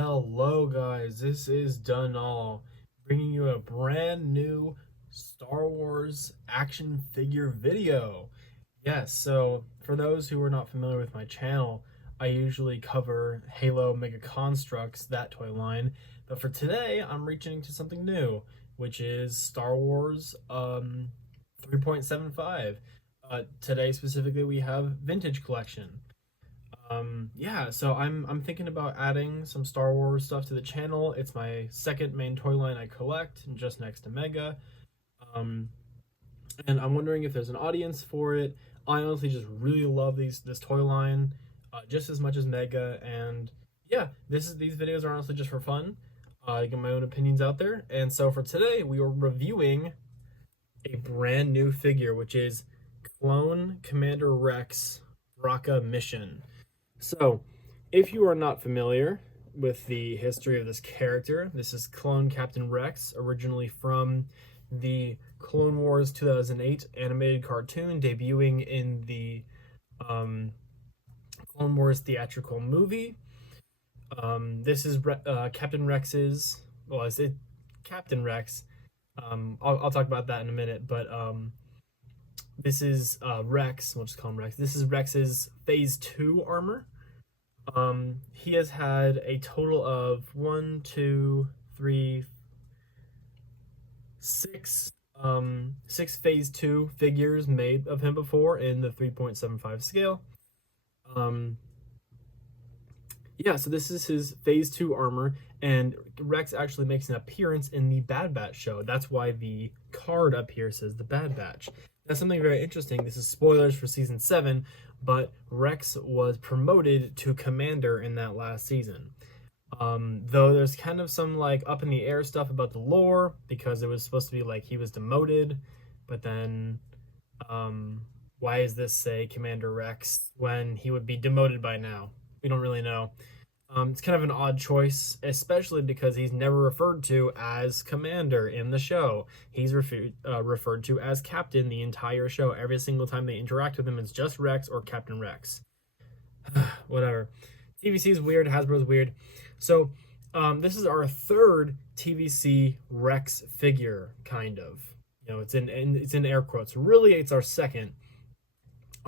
Hello guys, this is Dunall, bringing you a brand new Star Wars action figure video. Yes, so for those who are not familiar with my channel, I usually cover Halo Mega Constructs, that toy line, but for today I'm reaching to something new, which is Star Wars 3.75. Today specifically we have Vintage Collection. Yeah, so I'm thinking about adding some Star Wars stuff to the channel. It's my second main toy line I collect, just next to Mega. Um, and I'm wondering if there's an audience for it. I honestly just really love this toy line, just as much as Mega. And yeah, these videos are honestly just for fun. I get my own opinions out there. And so for today, we are reviewing a brand new figure, which is Clone Commander Rex Bracca Mission. So, if you are not familiar with the history of this character, this is Clone Captain Rex, originally from the Clone Wars 2008 animated cartoon, debuting in the Clone Wars theatrical movie. This is Captain Rex's, well, I say Captain Rex. I'll talk about that in a minute, but this is Rex, we'll just call him Rex. This is Rex's Phase 2 armor. He has had a total of 6 Phase 2 figures made of him before in the 3.75 scale. Yeah, so this is his Phase 2 armor, and Rex actually makes an appearance in the Bad Batch show. That's why the card up here says the Bad Batch. That's something very interesting. This is spoilers for Season 7, but Rex was promoted to Commander in that last season. Though there's kind of some like up in the air stuff about the lore, because it was supposed to be like he was demoted, but then why does this say Commander Rex when he would be demoted by now? We don't really know. It's kind of an odd choice, especially because he's never referred to as Commander in the show. He's referred to as Captain the entire show. Every single time they interact with him, it's just Rex or Captain Rex. Whatever. TVC is weird. Hasbro is weird. So this is our third TVC Rex figure, kind of. You know, it's in air quotes. Really, it's our second.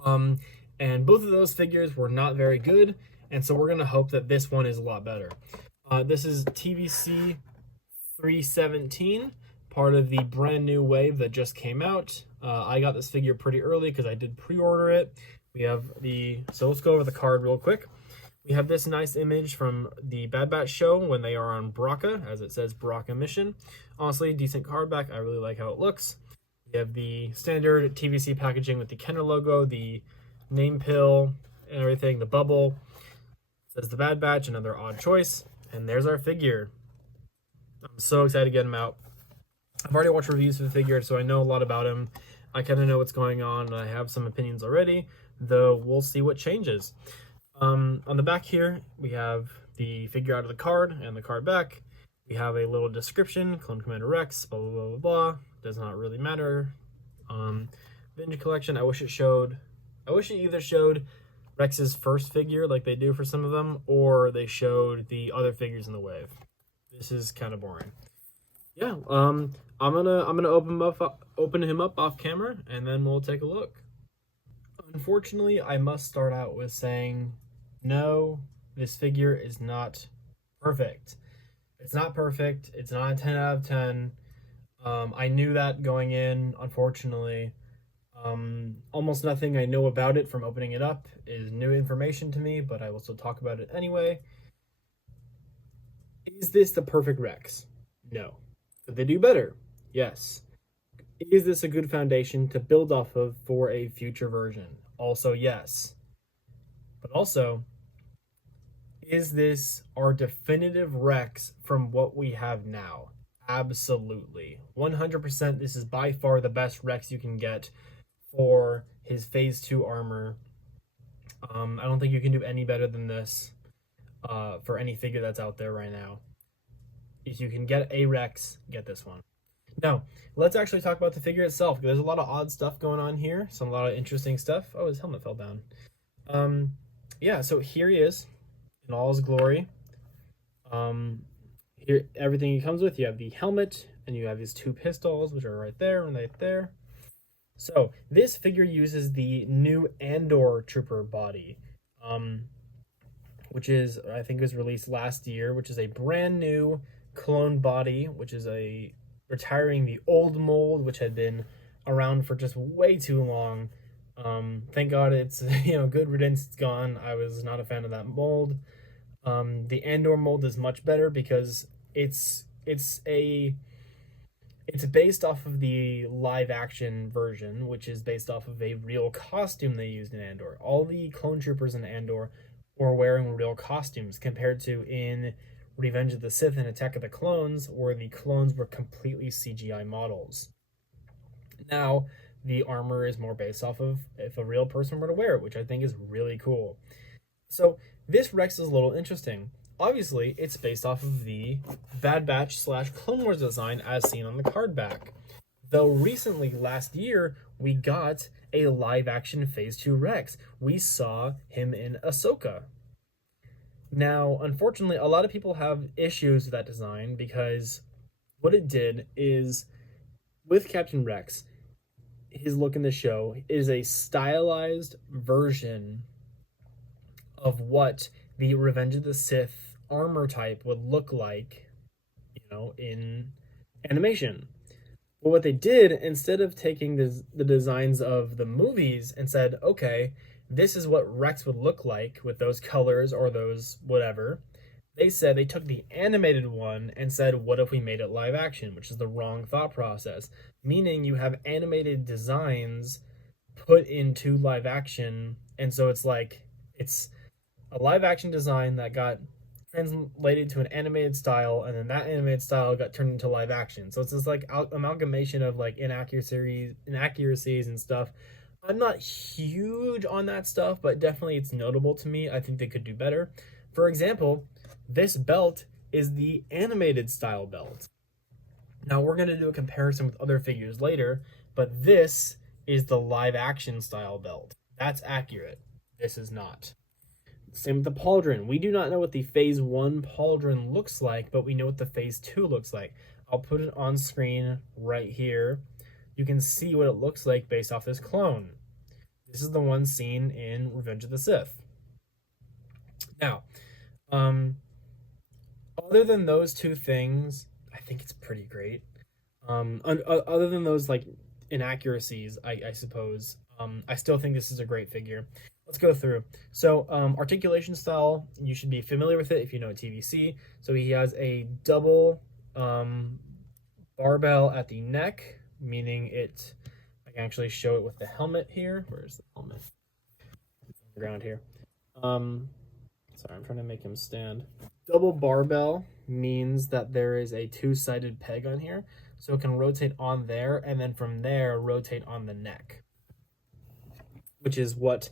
And both of those figures were not very good. And so we're going to hope that this one is a lot better. This is TVC 317, part of the brand new wave that just came out. I got this figure pretty early because I did pre-order it. We have so let's go over the card real quick. We have this nice image from the Bad Batch show when they are on Bracca, as it says Bracca Mission. Honestly, decent card back. I really like how it looks. We have the standard TVC packaging with the Kenner logo, the name pill, and everything, the bubble. Says the Bad Batch, another odd choice. And there's our figure. I'm so excited to get him out. I've already watched reviews for the figure, so I know a lot about him. I kind of know what's going on, and I have some opinions already, though we'll see what changes. On the back here, we have the figure out of the card and the card back. We have a little description, Clone Commander Rex, blah, blah, blah, blah, blah. Does not really matter. Vintage Collection, I wish it either showed Rex's first figure like they do for some of them, or they showed the other figures in the wave. This is kind of boring. Yeah, I'm gonna open him up off camera, and then we'll take a look. Unfortunately, I must start out with saying, no, this figure is not perfect. It's not perfect. It's not a 10 out of 10. I knew that going in, unfortunately. Almost nothing I know about it from opening it up is new information to me, but I will still talk about it anyway. Is this the perfect Rex? No. Could they do better? Yes. Is this a good foundation to build off of for a future version? Also, yes. But also, is this our definitive Rex from what we have now? Absolutely. 100%, this is by far the best Rex you can get for his Phase 2 armor. I don't think you can do any better than this for any figure that's out there right now. If you can get a Rex, get this one. Now, let's actually talk about the figure itself. There's a lot of odd stuff going on here. A lot of interesting stuff. Oh, his helmet fell down. Yeah, so here he is in all his glory. Here, everything it comes with, you have the helmet, and you have these two pistols, which are right there and right there. So this figure uses the new Andor Trooper body, which is, I think, was released last year, which is a brand new clone body, which is a retiring the old mold, which had been around for just way too long. Thank God it's good riddance. It's gone. I was not a fan of that mold. The Andor mold is much better because it's based off of the live action version, which is based off of a real costume they used in Andor. All the clone troopers in Andor were wearing real costumes compared to in Revenge of the Sith and Attack of the Clones, where the clones were completely CGI models. Now, the armor is more based off of if a real person were to wear it, which I think is really cool. So, this Rex is a little interesting. Obviously, it's based off of the Bad Batch / Clone Wars design as seen on the card back. Though recently, last year, we got a live-action Phase 2 Rex. We saw him in Ahsoka. Now, unfortunately, a lot of people have issues with that design because what it did is, with Captain Rex, his look in the show is a stylized version of what the Revenge of the Sith armor type would look like, in animation. But what they did, instead of taking the designs of the movies and said, okay, this is what Rex would look like with those colors or those whatever, they took the animated one and said, what if we made it live action, which is the wrong thought process. Meaning you have animated designs put into live action, and so it's a live action design that got translated to an animated style, and then that animated style got turned into live action. So it's this amalgamation of inaccuracies and stuff. I'm not huge on that stuff, but definitely it's notable to me. I think they could do better. For example, this belt is the animated style belt. Now we're going to do a comparison with other figures later, but this is the live action style belt. That's accurate. This is not. Same with the pauldron. We do not know what the Phase 1 pauldron looks like, but we know what the Phase 2 looks like. I'll put it on screen right here. You can see what it looks like based off this clone. This is the one seen in Revenge of the Sith. Now, other than those two things, I think it's pretty great. Other than those inaccuracies, I suppose, I still think this is a great figure. Let's go through. So, articulation style, you should be familiar with it if you know TVC. So he has a double barbell at the neck, meaning I can actually show it with the helmet here. Where's the helmet? It's on the ground here. Sorry, I'm trying to make him stand. Double barbell means that there is a two-sided peg on here, so it can rotate on there, and then from there, rotate on the neck, which is what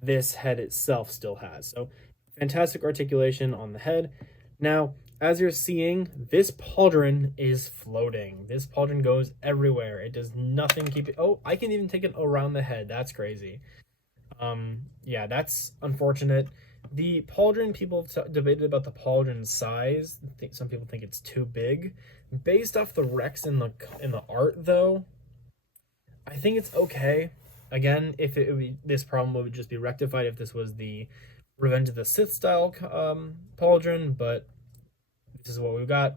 this head itself still has. So fantastic articulation on the head. Now, as you're seeing, this pauldron is floating. This pauldron goes everywhere. It does nothing keep it. Oh, I can even take it around the head. That's crazy. Yeah, that's unfortunate. The pauldron, people debated about the pauldron size. Some people think it's too big. Based off the Rex in the art, though, I think it's okay. Again, if this problem would just be rectified if this was the Revenge of the Sith style pauldron, but this is what we've got.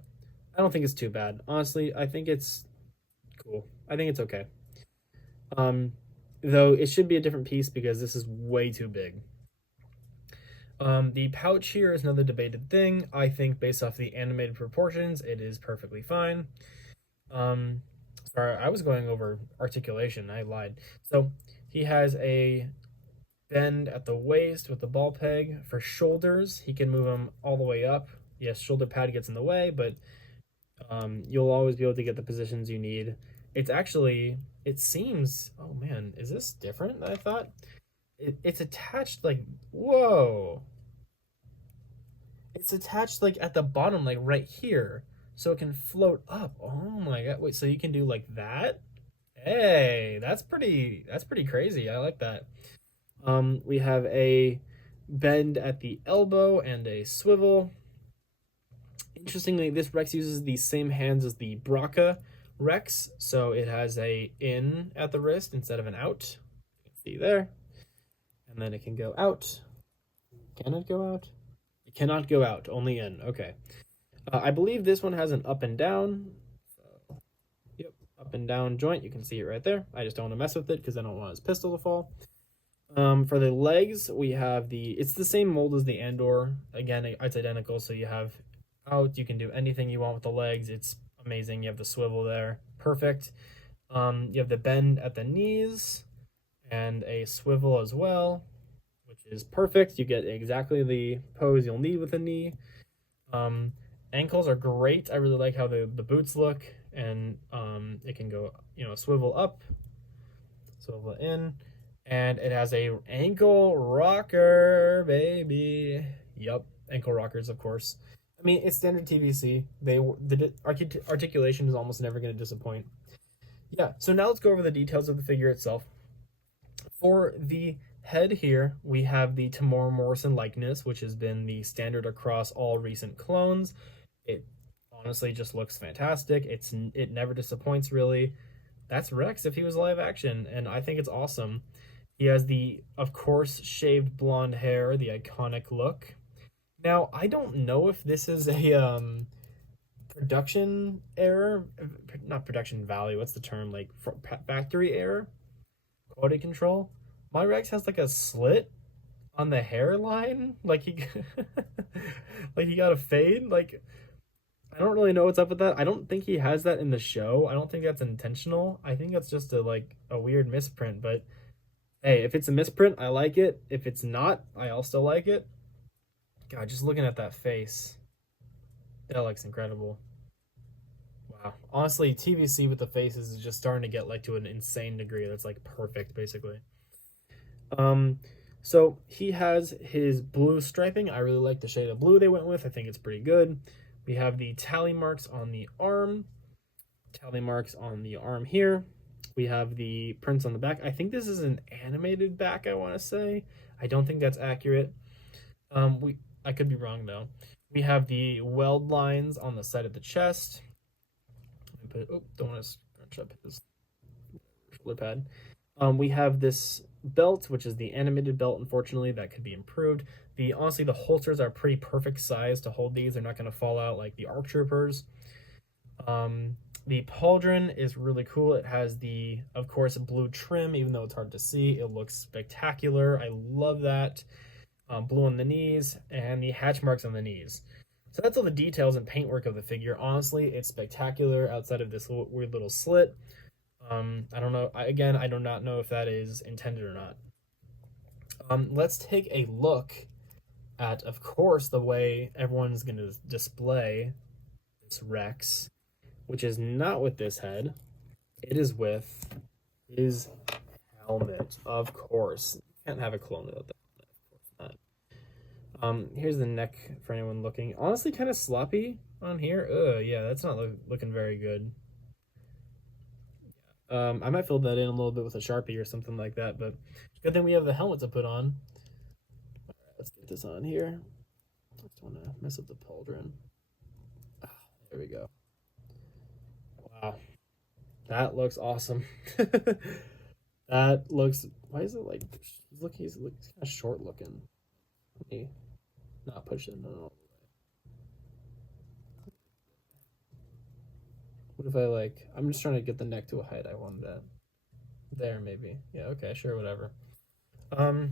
I don't think it's too bad. Honestly, I think it's cool. I think it's okay. Though it should be a different piece because this is way too big. The pouch here is another debated thing. I think based off the animated proportions, it is perfectly fine. Sorry, I was going over articulation. I lied. So he has a bend at the waist with the ball peg. For shoulders, he can move them all the way up. Yes, shoulder pad gets in the way, but you'll always be able to get the positions you need. It seems, oh man, is this different than I thought? It's attached whoa. It's attached at the bottom, right here. So it can float up. Oh my god. Wait, so you can do that? Hey, that's pretty crazy. I like that. We have a bend at the elbow and a swivel. Interestingly, this Rex uses the same hands as the Bracca Rex, so it has a in at the wrist instead of an out. You can see there. And then it can go out. Can it go out? It cannot go out, only in. Okay. I believe this one has an up and down. So, yep, up and down joint. You can see it right there. I just don't want to mess with it because I don't want his pistol to fall. For the legs, we have it's the same mold as the Andor. Again, it's identical. So you have out. You can do anything you want with the legs. It's amazing. You have the swivel there. Perfect. You have the bend at the knees and a swivel as well, which is perfect. You get exactly the pose you'll need with a knee. Ankles are great. I really like how the boots look, and it can go, swivel up, swivel in, and it has a ankle rocker, baby. Yep, ankle rockers, of course. I mean, it's standard TVC. The articulation is almost never going to disappoint. Yeah, so now let's go over the details of the figure itself. For the head here, we have the Tamora Morrison likeness, which has been the standard across all recent clones. It honestly just looks fantastic. It never disappoints, really. That's Rex if he was live action, and I think it's awesome. He has the, of course, shaved blonde hair, the iconic look. Now, I don't know if this is a production error, not production value, what's the term, like factory error? Quality control. My Rex has like a slit on the hairline, like he like he got a fade. Like, I don't really know what's up with that. I don't think he has that in the show. I don't think that's intentional. I think that's just a weird misprint. But hey, if it's a misprint, I like it. If it's not, I also like it. God, just looking at that face, that looks incredible. Wow. Honestly, TVC with the faces is just starting to get to an insane degree. That's perfect, basically. So he has his blue striping. I really like the shade of blue they went with. I think it's pretty good. We have the tally marks on the arm. Tally marks on the arm here. We have the prints on the back. I think this is an animated back, I want to say. I don't think that's accurate. I could be wrong, though. We have the weld lines on the side of the chest. Don't want to scrunch up his shoulder pad. We have this belt, which is the animated belt. Unfortunately, that could be improved. Honestly, the holsters are pretty perfect size to hold these. They're not going to fall out like the ARC Troopers. The pauldron is really cool. It has of course, blue trim, even though it's hard to see. It looks spectacular. I love that. Blue on the knees and the hatch marks on the knees. So that's all the details and paintwork of the figure. Honestly, it's spectacular outside of this weird little slit. I don't know. I do not know if that is intended or not. Let's take a look at, of course, the way everyone's going to display this Rex, which is not with this head. It is with his helmet, of course. You can't have a clone without that. Here's the neck for anyone looking. Honestly, kind of sloppy on here. Yeah, that's not looking very good. I might fill that in a little bit with a Sharpie or something like that, but good thing we have the helmet to put on. All right, let's get this on here. I just want to mess up the pauldron. There we go. Wow. That looks awesome. That looks... Why is it he's kind of short looking. Let me not push it all the way. What if I'm just trying to get the neck to a height I wanted that. There, maybe. Yeah, okay, sure, whatever. Okay.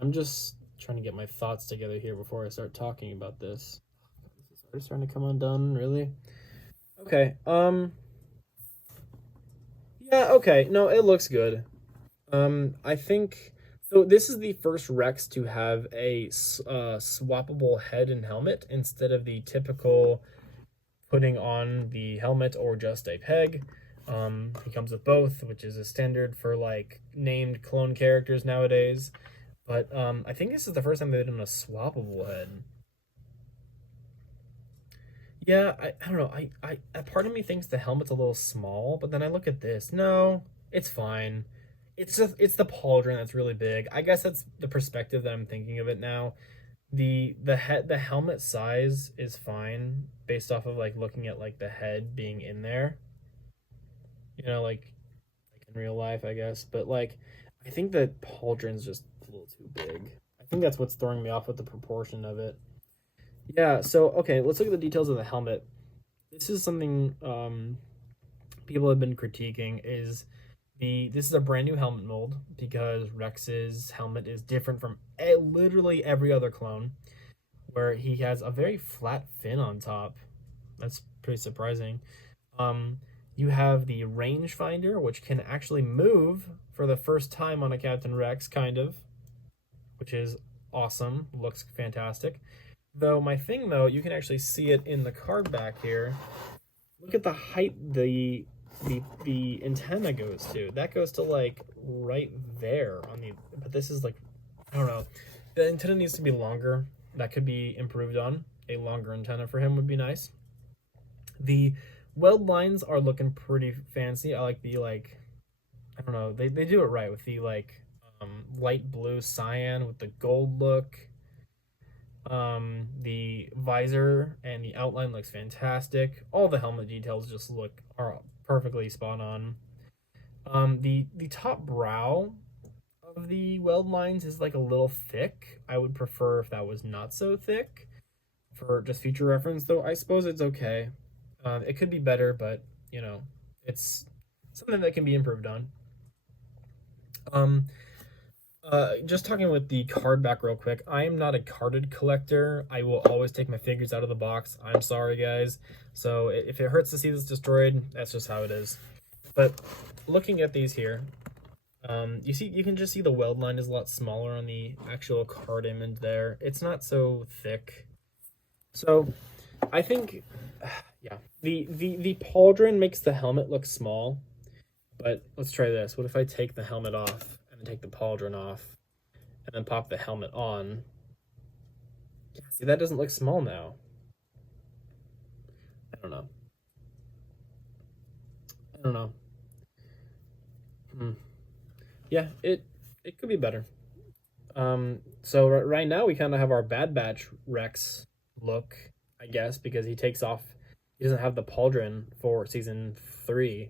I'm just trying to get my thoughts together here before I start talking about this. This is already starting to come undone, really? Okay, yeah, okay, no, it looks good. I think, so this is the first Rex to have a swappable head and helmet instead of the typical putting on the helmet or just a peg. He comes with both, which is a standard for named clone characters nowadays. But I think this is the first time they've done a swappable head. Yeah, I don't know. A part of me thinks the helmet's a little small, but then I look at this. No, it's fine. It's the pauldron that's really big. I guess that's the perspective that I'm thinking of it now. The helmet size is fine based off of like looking at like the head being in there. You know, like in real life, I guess. But like I think the pauldron's just a little too big. I think that's what's throwing me off with the proportion of it. Yeah, so okay, let's look at the details of the helmet. This is something people have been critiquing is this is a brand new helmet mold because Rex's helmet is different from literally every other clone, where he has a very flat fin on top. That's pretty surprising. Um, you have the rangefinder, which can actually move for the first time on a Captain Rex, kind of, which is awesome. Looks fantastic. Though my thing, though, you can actually see it in the card back here. Look at the height the antenna goes to. That goes to like right there on the. But this is like, I don't know. The antenna needs to be longer. That could be improved on. A longer antenna for him would be nice. The weld lines are looking pretty fancy. I like the like, I don't know. They do it right with the like light blue cyan with the gold look. The visor and the outline looks fantastic. All the helmet details just are perfectly spot on. The top brow of the weld lines is like a little thick. I would prefer if that was not so thick for just future reference, though I suppose it's okay. It could be better, but you know, it's something that can be improved on. Um, just talking with the card back real quick. I am not a carded collector. I will always take my figures out of the box. I'm sorry, guys. So if it hurts to see this destroyed, that's just how it is. But looking at these here, you can just see the weld line is a lot smaller on the actual card image there. It's not so thick. So I think, yeah, the pauldron makes the helmet look small. But let's try this. What if I take the helmet off and then take the pauldron off and then pop the helmet on? Yeah, see, that doesn't look small now. I don't know. I don't know. Yeah, it could be better. So right now we kind of have our Bad Batch Rex look, I guess, because he takes off. He doesn't have the pauldron for season 3.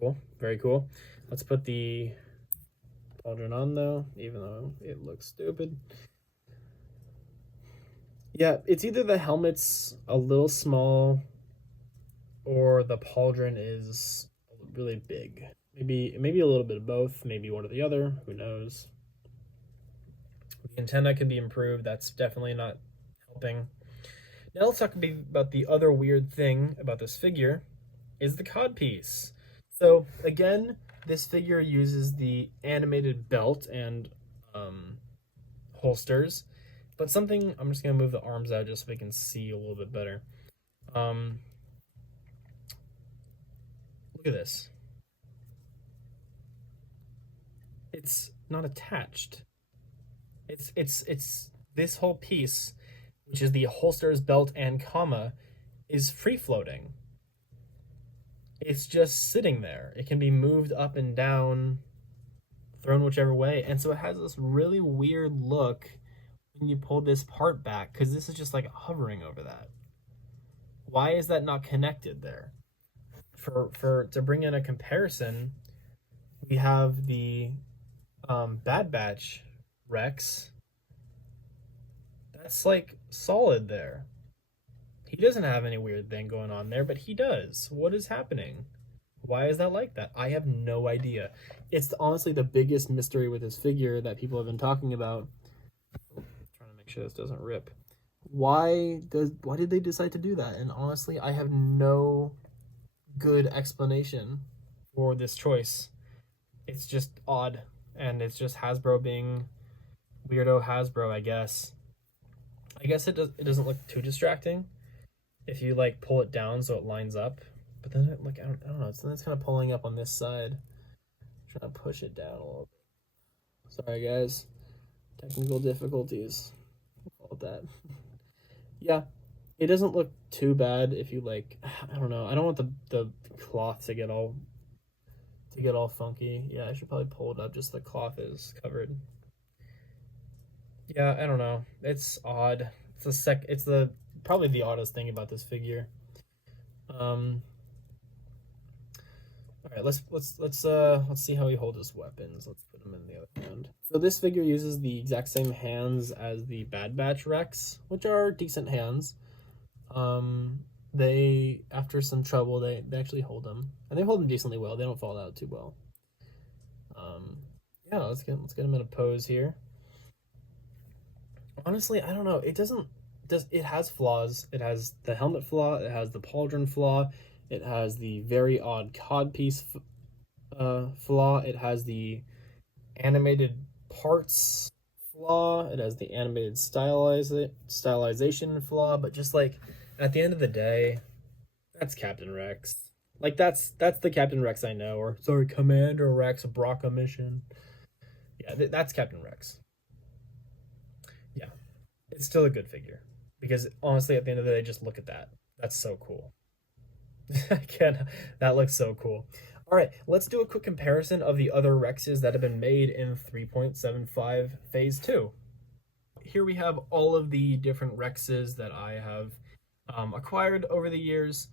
Cool, very cool. Let's put the pauldron on though, even though it looks stupid. Yeah, it's either the helmet's a little small or the pauldron is really big. Maybe a little bit of both, maybe one or the other, who knows. The antenna can be improved, that's definitely not helping. Now let's talk about the other weird thing about this figure is the codpiece. So again, this figure uses the animated belt and holsters, but something, I'm just gonna move the arms out just so we can see a little bit better. Look at this. It's not attached. It's this whole piece, which is the holsters, belt, and comma, is free floating. It's just sitting there. It can be moved up and down, thrown whichever way, and so it has this really weird look when you pull this part back, because this is just like hovering over that. Why is that not connected there? To bring in a comparison, we have the Bad Batch Rex. That's like solid there. He doesn't have any weird thing going on there, but he does. What is happening? Why is that like that? I have no idea. It's honestly the biggest mystery with his figure that people have been talking about. Trying to make sure this doesn't rip. Why did they decide to do that? And honestly, I have no good explanation for this choice. It's just odd, and it's just Hasbro being weirdo Hasbro, I guess. I guess it doesn't look too distracting if you like pull it down so it lines up, but then it, like I don't know, it's kind of pulling up on this side. I'm trying to push it down a little bit. Sorry guys, technical difficulties. We'll call it that. Yeah, It doesn't look too bad if you like, I don't know. I don't want the cloth to get all funky. Yeah, I should probably pull it up just so the cloth is covered. Yeah, I don't know. It's odd. It's the probably the oddest thing about this figure. All right, let's see how he holds his weapons. Let's put him in the other hand. So this figure uses the exact same hands as the Bad Batch Rex, which are decent hands. They after some trouble they actually hold them, and they hold them decently well. They don't fall out too well. Yeah, let's get him in a pose here. Honestly, I don't know. It has flaws. It has the helmet flaw. It has the pauldron flaw. It has the very odd codpiece flaw. It has the animated parts flaw. It has the animated stylization flaw. But just like at the end of the day, that's Captain Rex. Like that's the Captain Rex I know. Or sorry, Commander Rex Bracca mission. Yeah, that's Captain Rex. Yeah, it's still a good figure because honestly, at the end of the day, just look at that. That's so cool. Again, that looks so cool. All right, let's do a quick comparison of the other Rexes that have been made in 3.75 Phase 2. Here we have all of the different Rexes that I have acquired over the years.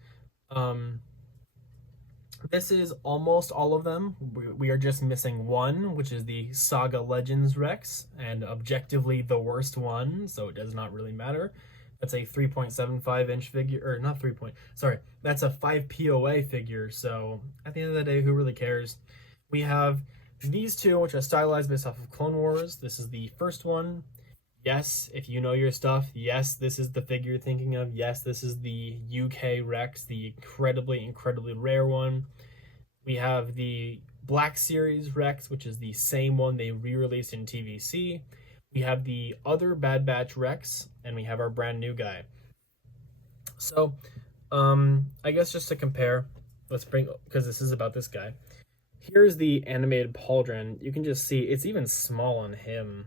This is almost all of them. We are just missing one, which is the Saga Legends Rex, and objectively the worst one, so it does not really matter. That's a 3.75 inch figure, or not 3 point, sorry, that's a 5 POA figure, so at the end of the day, who really cares? We have these two, which are stylized based off of Clone Wars. This is the first one. Yes, if you know your stuff, yes, this is the figure you're thinking of. Yes, this is the UK Rex, the incredibly rare one. We have the Black Series Rex, which is the same one they re-released in TVC. We have the other Bad Batch Rex, and we have our brand new guy. So, I guess just to compare, because this is about this guy. Here's the animated pauldron. You can just see it's even small on him,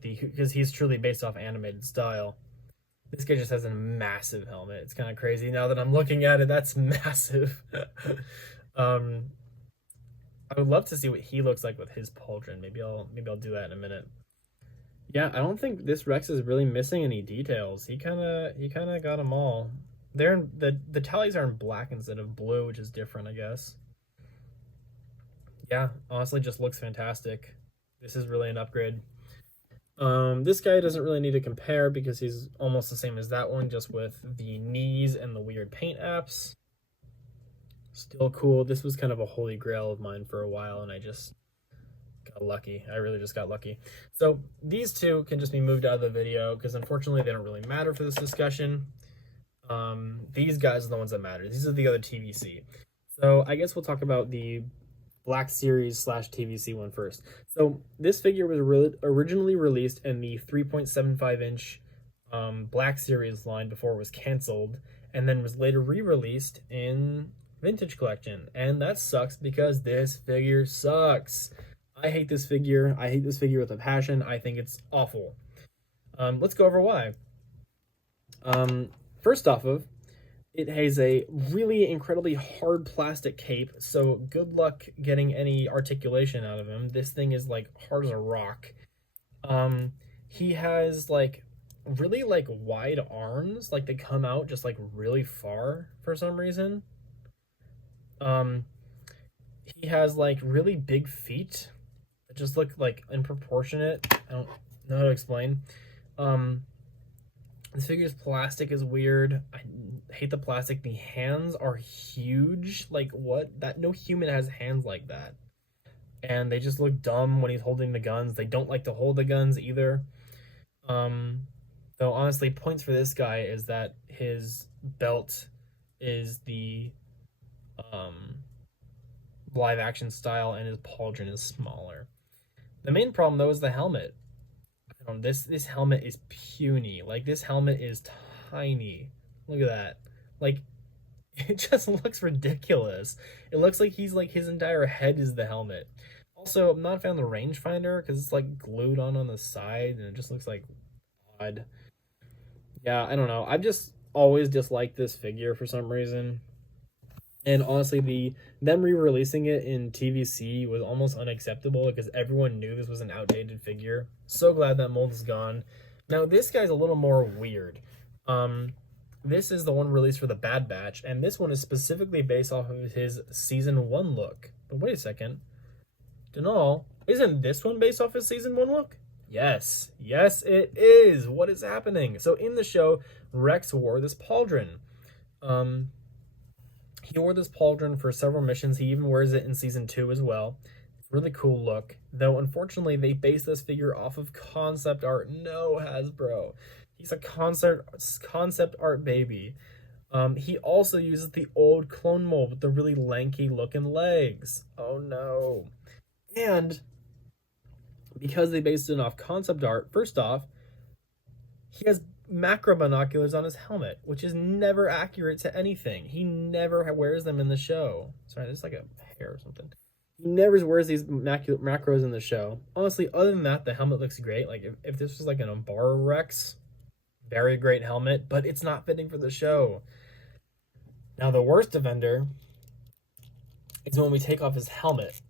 because he's truly based off animated style. This guy just has a massive helmet. It's kind of crazy now that I'm looking at it. That's massive. I would love to see what he looks like with his pauldron. Maybe I'll do that in a minute. Yeah, I don't think this Rex is really missing any details. He kind of got them all. The tallies are in black instead of blue, which is different, I guess. Yeah, honestly, just looks fantastic. This is really an upgrade. This guy doesn't really need to compare because he's almost the same as that one, just with the knees and the weird paint apps. Still cool. This was kind of a holy grail of mine for a while, and I just got lucky. I really just got lucky. So these two can just be moved out of the video because unfortunately they don't really matter for this discussion. These guys are the ones that matter. These are the other TVC. So I guess we'll talk about the Black Series / TVC one first. So this figure was originally released in the 3.75 inch Black Series line before it was canceled, and then was later re-released in Vintage Collection. And that sucks because this figure sucks. I hate this figure. I hate this figure with a passion. I think it's awful. Let's go over why. First off of, it has a really incredibly hard plastic cape, so good luck getting any articulation out of him. This thing is like hard as a rock. He has like really like wide arms, like they come out just like really far for some reason. He has like really big feet that just look like unproportionate. I don't know how to explain. This figure's plastic is weird. I hate the plastic. The hands are huge. Like what? That no human has hands like that. And they just look dumb when he's holding the guns. They don't like to hold the guns either. Though honestly, points for this guy is that his belt is the live action style and his pauldron is smaller. The main problem though is the helmet. This helmet is puny. Like this helmet is tiny. Look at that. Like it just looks ridiculous. It looks like he's like his entire head is the helmet. Also, I'm not a fan of the rangefinder because it's like glued on the side and it just looks like odd. Yeah, I don't know. always disliked this figure for some reason. And honestly, them re-releasing it in TVC was almost unacceptable because everyone knew this was an outdated figure. So glad that mold is gone. Now this guy's a little more weird. This is the one released for the Bad Batch, and this one is specifically based off of his Season 1 look. But wait a second. Denal, isn't this one based off his Season 1 look? Yes. Yes, it is. What is happening? So in the show, Rex wore this pauldron. He wore this pauldron for several missions. He even wears it in Season 2 as well. Really cool look. Though, unfortunately, they based this figure off of concept art. No, Hasbro. He's a concept art baby. He also uses the old clone mold with the really lanky looking legs. Oh, no. And because they based it off concept art, first off, he has macro binoculars on his helmet, which is never accurate to anything. He never wears them in the show. Sorry, there's like a hair or something. He never wears these macros in the show. Honestly, other than that, the helmet looks great. Like, if this was like an Umbara Rex, very great helmet, but it's not fitting for the show. Now, the worst offender is when we take off his helmet.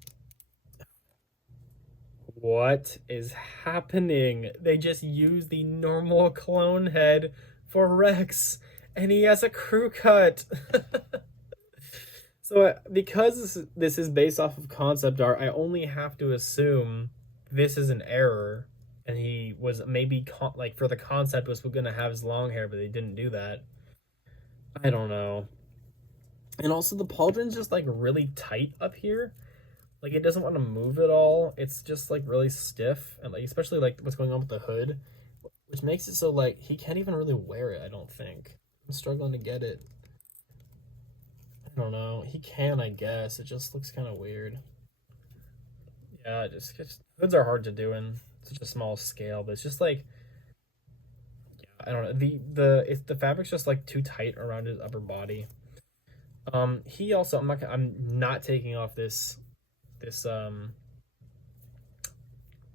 What is happening? They just use the normal clone head for Rex, and he has a crew cut. So because this is based off of concept art, I only have to assume this is an error, and he was maybe like for the concept was going to have his long hair, but they didn't do that. I don't know. And also the pauldron's just like really tight up here. Like, it doesn't want to move at all. It's just, like, really stiff. And, like, especially, like, what's going on with the hood. Which makes it so, like, he can't even really wear it, I don't think. I'm struggling to get it. I don't know. He can, I guess. It just looks kind of weird. Yeah, just hoods are hard to do in such a small scale. But it's just, like... Yeah, I don't know. The fabric's just, like, too tight around his upper body. He also... I'm not taking off this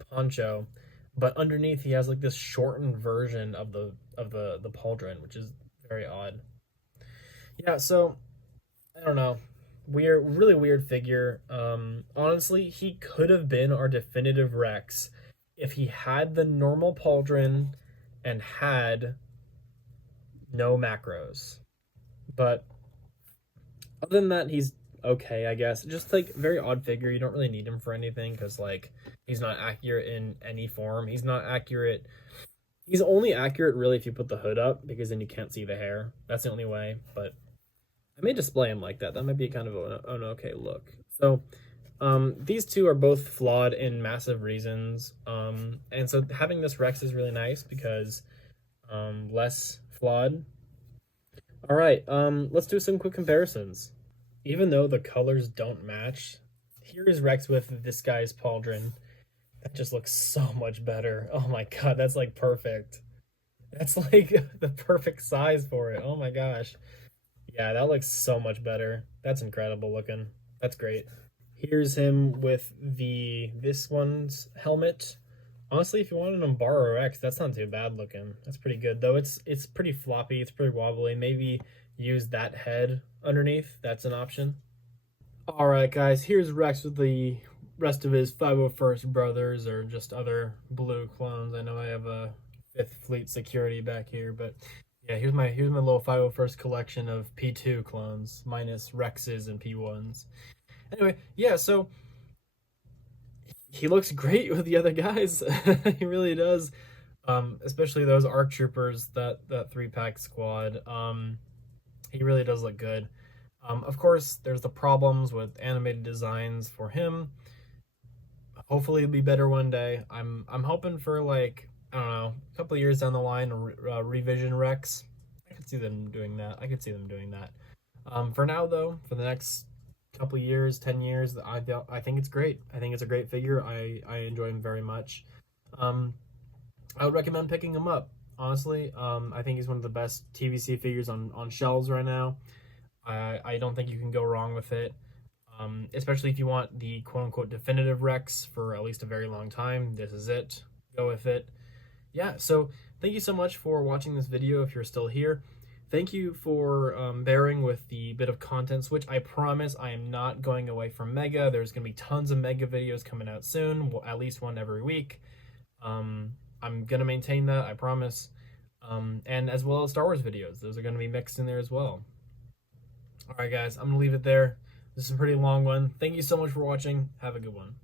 poncho, but underneath he has like this shortened version of the pauldron, which is very odd. Yeah, so I don't know. Really weird figure. Honestly, he could have been our definitive Rex if he had the normal pauldron and had no macros. But other than that, he's okay, I guess. Just like very odd figure. You don't really need him for anything because like he's not accurate in any form. He's not accurate. He's only accurate really if you put the hood up, because then you can't see the hair. That's the only way. But I may display him like that. That might be kind of an okay look. So these two are both flawed in massive reasons. And so having this Rex is really nice because less flawed. All right, let's do some quick comparisons. Even though the colors don't match, here is Rex with this guy's pauldron. That just looks so much better. Oh my god, that's like perfect. That's like the perfect size for it. Oh my gosh. Yeah, that looks so much better. That's incredible looking. That's great. Here's him with this one's helmet. Honestly, if you want an Umbara Rex, that's not too bad looking. That's pretty good, though. It's pretty floppy. It's pretty wobbly. Maybe use that head underneath. That's an option. All right, guys. Here's Rex with the rest of his 501st brothers, or just other blue clones. I know I have a 5th Fleet security back here, but yeah, here's my little 501st collection of P2 clones minus Rexes and P1s. Anyway, yeah. So he looks great with the other guys. He really does. Especially those ARC troopers, that 3-pack squad. He really does look good. Of course, there's the problems with animated designs for him. Hopefully it'll be better one day. I'm hoping for, like, I don't know, a couple of years down the line, revision Rex. I could see them doing that. For now, though, for the next couple of years, 10 years, I think it's great. I think it's a great figure. I enjoy him very much. I would recommend picking him up, honestly. I think he's one of the best TVC figures on shelves right now. I don't think you can go wrong with it, especially if you want the quote-unquote definitive Rex for at least a very long time. This is it. Go with it. Yeah, so thank you so much for watching this video if you're still here. thank you for bearing with the bit of content switch. I promise I am not going away from Mega. There's going to be tons of Mega videos coming out soon, at least one every week. I'm going to maintain that, I promise. And as well as Star Wars videos. Those are going to be mixed in there as well. Alright guys, I'm going to leave it there. This is a pretty long one. Thank you so much for watching. Have a good one.